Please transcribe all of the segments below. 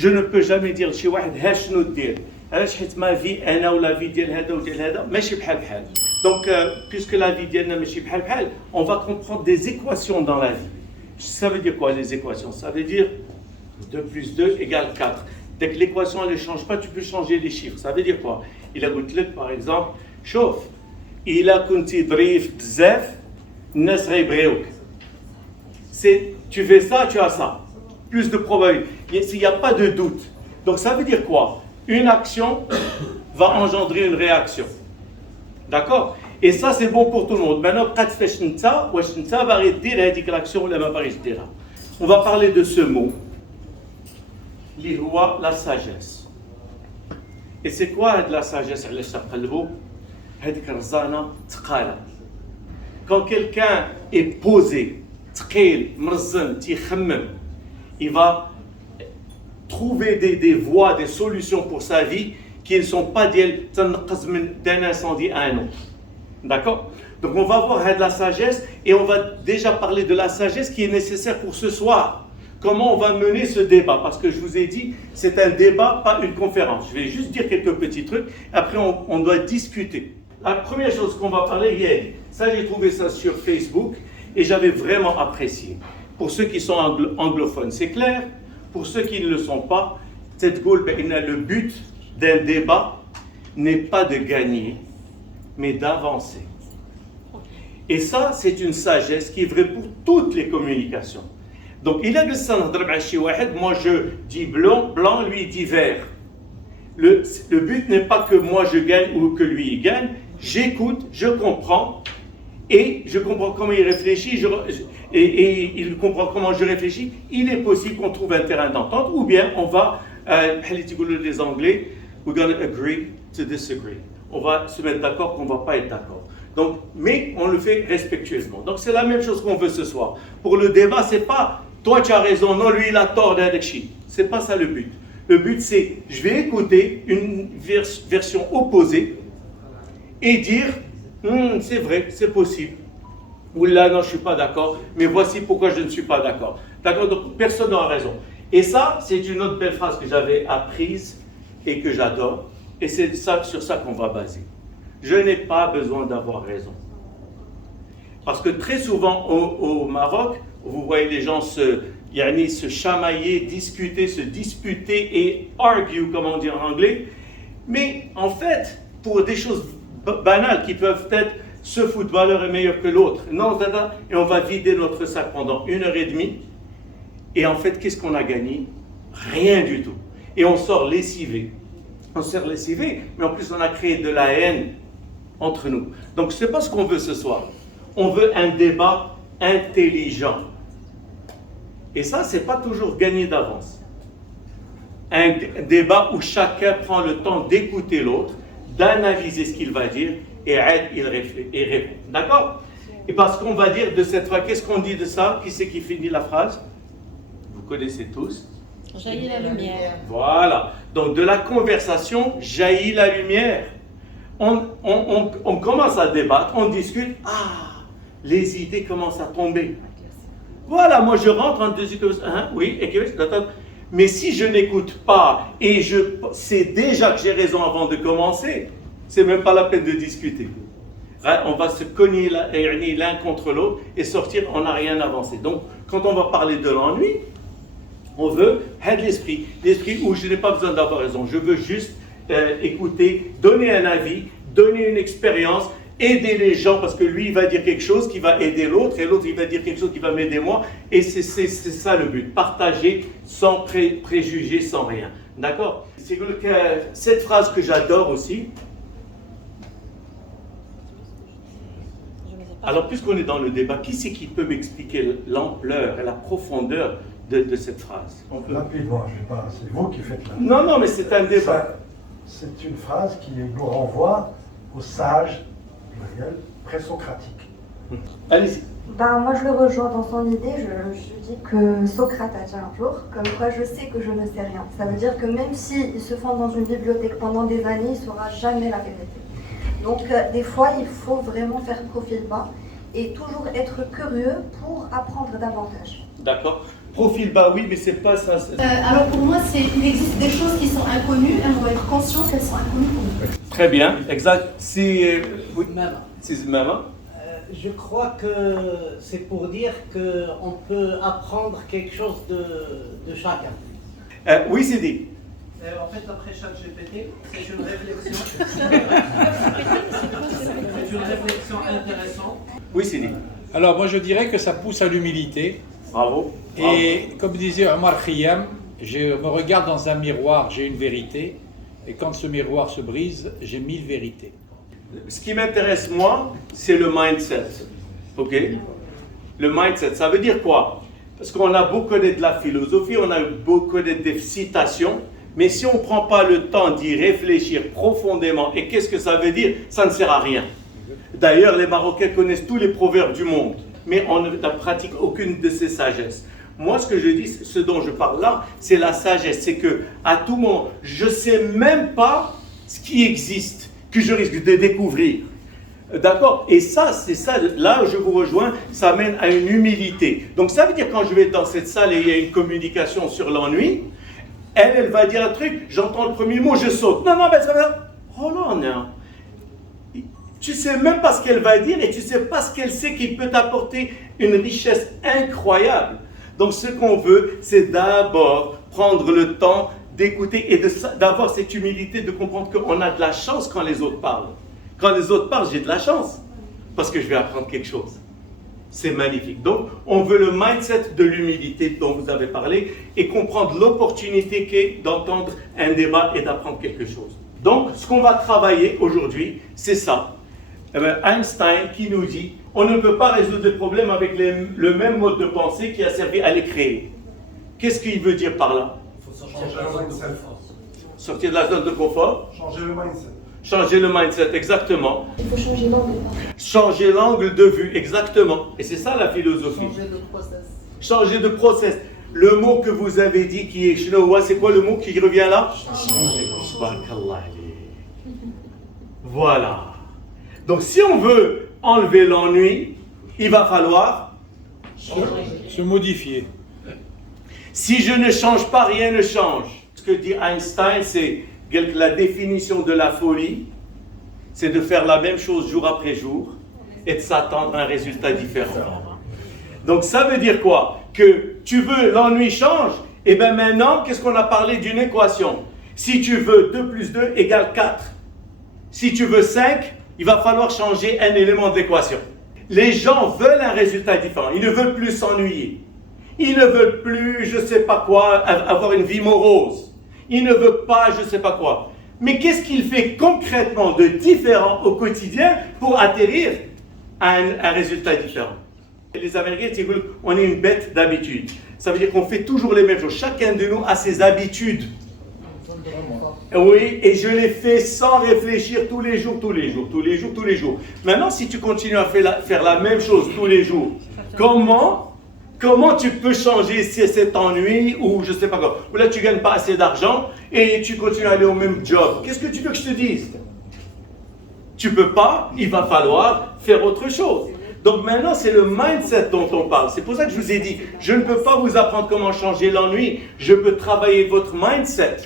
je ne peux jamais dire شي واحد ها شنو دير علاش حيت ما في انا ولا في ديال هذا وديال هذا ماشي بحال بحال. Donc puisque la vie ديالنا ماشي بحال بحال, on va comprendre des équations dans la vie. Ça veut dire quoi les équations? Ça veut dire 2 plus 2 égale 4. Dès que l'équation elle ne change pas, tu peux changer les chiffres. Ça veut dire quoi? Il a قلت لك par exemple شوف إلا كنتي ظريف بزاف الناس غيبغيوك. C'est tu fais ça, tu as ça. Plus de probabilité. Il n'y a pas de doute. Donc ça veut dire quoi? Une action va engendrer une réaction. D'accord? Et ça c'est bon pour tout le monde. Maintenant, قد فاش انت واش انت باغي دير هذيك l'action ولا ما باغيش ديرها. On va parler de ce mot. اللي هو la sagesse. Et c'est quoi de la sagesse علاش تقلبوا؟ هذيك الرزانة تقالة. Quand quelqu'un est posé, تقيل, مرزن, تيخمم, il va trouver des voies, des solutions pour sa vie qui ne sont pas d'un incendie à un autre. D'accord? Donc on va voir de la sagesse et on va déjà parler de la sagesse qui est nécessaire pour ce soir. Comment on va mener ce débat? Parce que je vous ai dit, c'est un débat, pas une conférence. Je vais juste dire quelques petits trucs, après on doit discuter. La première chose qu'on va parler, hier, ça j'ai trouvé ça sur Facebook et j'avais vraiment apprécié. Pour ceux qui sont anglophones, c'est clair. Pour ceux qui ne le sont pas, le but d'un débat n'est pas de gagner, mais d'avancer. Et ça, c'est une sagesse qui est vraie pour toutes les communications. Donc, il a que moi je dis blanc, lui il dit vert. Le but n'est pas que moi je gagne ou que lui il gagne. J'écoute, je comprends, et je comprends comment il réfléchit, et il comprend comment je réfléchis. Il est possible qu'on trouve un terrain d'entente, ou bien on va, les Anglais, we're going to agree to disagree. On va se mettre d'accord qu'on ne va pas être d'accord. Donc, mais on le fait respectueusement. Donc c'est la même chose qu'on veut ce soir. Pour le débat, c'est pas toi tu as raison, non lui il a tort, c'est pas ça le but. Le but c'est, je vais écouter une version opposée et dire, c'est vrai, c'est possible. Ou là, non, je ne suis pas d'accord, mais voici pourquoi je ne suis pas d'accord. D'accord, donc personne n'a raison. Et ça, c'est une autre belle phrase que j'avais apprise et que j'adore. Et c'est sur ça qu'on va baser. Je n'ai pas besoin d'avoir raison. Parce que très souvent au Maroc, vous voyez les gens se chamailler, discuter, se disputer et argue, comme on dit en anglais. Mais en fait, pour des choses banales qui peuvent être ce footballeur est meilleur que l'autre. Non, et on va vider notre sac pendant 1h30. Et en fait, qu'est-ce qu'on a gagné? Rien du tout. Et on sort lessivé. On sort lessivé, mais en plus on a créé de la haine entre nous. Donc ce n'est pas ce qu'on veut ce soir. On veut un débat intelligent. Et ça, ce n'est pas toujours gagné d'avance. Un débat où chacun prend le temps d'écouter l'autre, d'analyser ce qu'il va dire, et il répond. D'accord? Et parce qu'on va dire de cette phrase, qu'est-ce qu'on dit de ça? Qui c'est qui finit la phrase? Vous connaissez tous. Jaillit la lumière. Voilà. Donc de la conversation jaillit la lumière. On commence à débattre, on discute. Ah, les idées commencent à tomber. Voilà, moi je rentre en disant, oui, mais si je n'écoute pas et je sais déjà que j'ai raison avant de commencer, c'est même pas la peine de discuter. On va se cogner l'un contre l'autre et sortir, on n'a rien avancé. Donc, quand on va parler de l'ennui, on veut l'esprit où je n'ai pas besoin d'avoir raison. Je veux juste écouter, donner un avis, donner une expérience, aider les gens parce que lui il va dire quelque chose qui va aider l'autre et l'autre il va dire quelque chose qui va m'aider moi. Et c'est ça le but, partager sans préjugés, sans rien. D'accord? C'est que cette phrase que j'adore aussi. Alors, puisqu'on est dans le débat, qui c'est qui peut m'expliquer l'ampleur et la profondeur de cette phrase? Rapidement, je ne vais pas. C'est vous qui faites la. Non, mais c'est un débat. C'est une phrase qui nous renvoie aux sages pré-socratiques. Allez-y. Moi, je le rejoins dans son idée. Je dis que Socrate a dit un jour, comme quoi je sais que je ne sais rien. Ça veut dire que même s'il se fend dans une bibliothèque pendant des années, il ne saura jamais la vérité. Donc, des fois, il faut vraiment faire profil bas et toujours être curieux pour apprendre davantage. D'accord. Profil bas, oui, mais c'est pas ça. Alors pour moi, il existe des choses qui sont inconnues et on doit être conscient qu'elles sont inconnues pour nous. Très bien, exact. C'est. Oui, Maman. c'est maman. Je crois que c'est pour dire qu'on peut apprendre quelque chose de chacun. Oui, c'est dit. En fait, après chaque GPT, c'est une réflexion. C'est une réflexion intéressante. Oui, c'est dit. Alors moi je dirais que ça pousse à l'humilité. Bravo. Et comme disait Omar Khayyam, je me regarde dans un miroir, j'ai une vérité. Et quand ce miroir se brise, j'ai 1000 vérités. Ce qui m'intéresse, moi, c'est le mindset. OK? Le mindset, ça veut dire quoi? Parce qu'on a beau connaître de la philosophie, on a beau connaître des citations, mais si on ne prend pas le temps d'y réfléchir profondément, et qu'est-ce que ça veut dire? Ça ne sert à rien. D'ailleurs, les Marocains connaissent tous les proverbes du monde, mais on ne pratique aucune de ces sagesses. Moi, ce que je dis, ce dont je parle là, c'est la sagesse. C'est que à tout moment, je ne sais même pas ce qui existe, que je risque de découvrir. D'accord? Et ça, c'est ça, là où je vous rejoins, ça mène à une humilité. Donc ça veut dire quand je vais dans cette salle et il y a une communication sur l'ennui, elle va dire un truc, j'entends le premier mot, je saute. Non, ben ça va. Oh là, non. Tu ne sais même pas ce qu'elle va dire et tu ne sais pas ce qu'elle sait qui peut t'apporter une richesse incroyable. Donc ce qu'on veut, c'est d'abord prendre le temps d'écouter et d'avoir cette humilité de comprendre qu'on a de la chance quand les autres parlent. Quand les autres parlent, j'ai de la chance parce que je vais apprendre quelque chose. C'est magnifique. Donc, on veut le mindset de l'humilité dont vous avez parlé et comprendre l'opportunité qu'est d'entendre un débat et d'apprendre quelque chose. Donc, ce qu'on va travailler aujourd'hui, c'est ça. Einstein qui nous dit on ne peut pas résoudre des problèmes avec le même mode de pensée qui a servi à les créer. Qu'est-ce qu'il veut dire par là? Il faut changer le mindset. Sortir de la zone de confort. Changer le mindset. Changer le mindset, exactement. Il faut changer l'angle. Changer l'angle de vue, exactement. Et c'est ça la philosophie. Changer de process. Changer de process. Le mot que vous avez dit qui est Shnowa, c'est quoi le mot qui revient là? Subhanakallah. Voilà. Donc si on veut enlever l'ennui, il va falloir Se modifier. si je ne change pas, rien ne change. Ce que dit Einstein, c'est la définition de la folie, c'est de faire la même chose jour après jour et de s'attendre à un résultat différent. Donc ça veut dire quoi? Que tu veux, l'ennui change, et bien maintenant, qu'est-ce qu'on a parlé d'une équation? Si tu veux 2 plus 2 égale 4. Si tu veux 5, il va falloir changer un élément de l'équation. Les gens veulent un résultat différent, ils ne veulent plus s'ennuyer. Ils ne veulent plus, je ne sais pas quoi, avoir une vie morose. Ils ne veulent pas, je ne sais pas quoi. Mais qu'est-ce qu'il fait concrètement de différent au quotidien pour atterrir à un résultat différent? Les Américains disent on est une bête d'habitude. Ça veut dire qu'on fait toujours les mêmes choses. Chacun de nous a ses habitudes. Oui, et je les fais sans réfléchir tous les jours. Maintenant, si tu continues à faire la même chose tous les jours, comment tu peux changer cet ennui ou je ne sais pas quoi? Ou là, tu ne gagnes pas assez d'argent et tu continues à aller au même job. Qu'est-ce que tu veux que je te dise? Tu ne peux pas, il va falloir faire autre chose. Donc maintenant, c'est le mindset dont on parle. C'est pour ça que je vous ai dit, je ne peux pas vous apprendre comment changer l'ennui. Je peux travailler votre mindset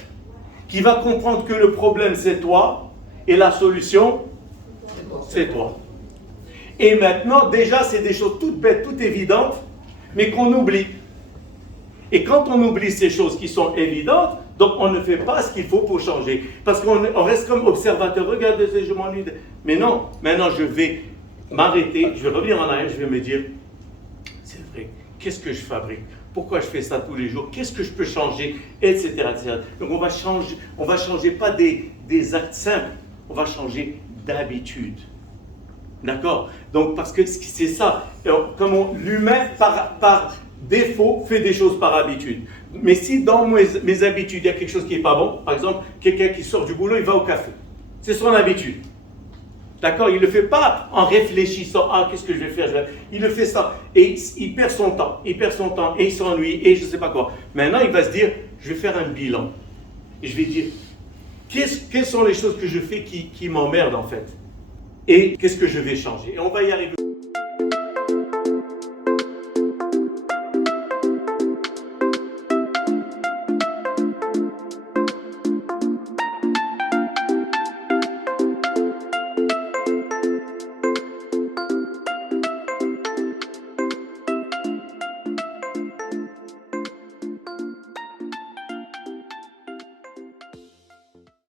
qui va comprendre que le problème, c'est toi et la solution, c'est toi. Et maintenant, déjà, c'est des choses toutes bêtes, toutes évidentes, mais qu'on oublie. Et quand on oublie ces choses qui sont évidentes, donc on ne fait pas ce qu'il faut pour changer. Parce qu'on reste comme observateur, regardez, je m'ennuie. Mais non, maintenant je vais m'arrêter, je vais revenir en arrière, je vais me dire, c'est vrai, qu'est-ce que je fabrique? Pourquoi je fais ça tous les jours? Qu'est-ce que je peux changer? Etc. etc. Donc on va changer pas des actes simples, on va changer d'habitude. D'accord? Donc, parce que c'est ça. L'humain, par défaut, fait des choses par habitude. Mais si dans mes habitudes, il y a quelque chose qui n'est pas bon, par exemple, quelqu'un qui sort du boulot, il va au café. C'est son habitude. D'accord? Il ne le fait pas en réfléchissant, qu'est-ce que je vais faire? Il le fait ça. Et il perd son temps. Et il s'ennuie, et je ne sais pas quoi. Maintenant, il va se dire, je vais faire un bilan. Et je vais dire, quelles sont les choses que je fais qui m'emmerdent en fait? Et qu'est-ce que je vais changer? Et on va y arriver.